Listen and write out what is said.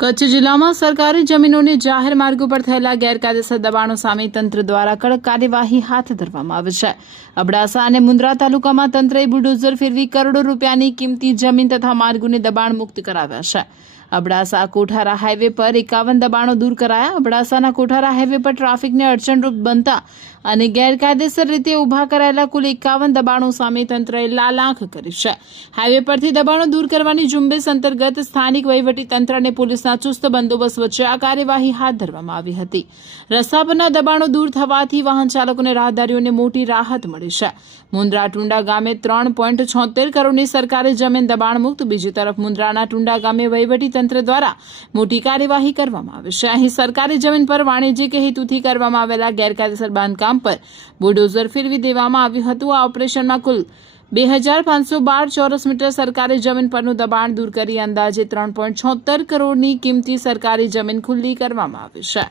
કચ્છ જિલ્લામાં સરકારી જમીનોની જાહેર માર્ગો પર થયેલા ગેરકાયદેસર દબાણો સામે તંત્ર દ્વારા કડક કાર્યવાહી હાથ ધરવામાં આવી છે। અબડાસા અને મુન્દ્રા તાલુકામાં તંત્રએ બુલડોઝર ફેરવી કરોડો રૂપિયાની કિંમતી જમીન તથા માર્ગોને દબાણ મુક્ત કરાવ્યા છે। અબડાસા કોઠારા હાઈવે પર 51 દબાણો દૂર કરાયા। અબડાસાના કોઠારા હાઈવે પર ટ્રાફિકને અડચણરૂપ બનતા અને ગેરકાયદેસર રીતે ઉભા કરાયેલા કુલ 51 દબાણો સામે તંત્રએ લાલાંખ કરી છે। હાઈવે પરથી દબાણો દૂર કરવાની ઝુંબેશ અંતર્ગત સ્થાનિક વહીવટી તંત્ર અને પોલીસના ચુસ્ત બંદોબસ્ત વચ્ચે આ કાર્યવાહી હાથ ધરવામાં આવી હતી। રસ્તા પરના દબાણો દૂર થવાથી વાહન ચાલકોને રાહદારીઓને મોટી રાહત મળી છે। મુન્દ્રા ટુંડા ગામે 3.76 કરોડની સરકારી જમીન દબાણ મુક્ત। બીજી તરફ મુન્દ્રાના ટુંડા ગામે વહીવટી તંત્ર દ્વારા મોટી કાર્યવાહી કરવામાં આવી છે। અહીં સરકારી જમીન પર વાણિજ્યિક હેતુથી કરવામાં આવેલા ગેરકાયદેસર બાંધકામ પર બુલડોઝર ફેરવી દેવામાં આવ્યું હતું। આ ઓપરેશનમાં કુલ 2512 ચોરસ મીટર સરકારી જમીન પરનું દબાણ દૂર કરી અંદાજે 3.76 કરોડની કિંમતી સરકારી જમીન ખુલ્લી કરવામાં આવી છે।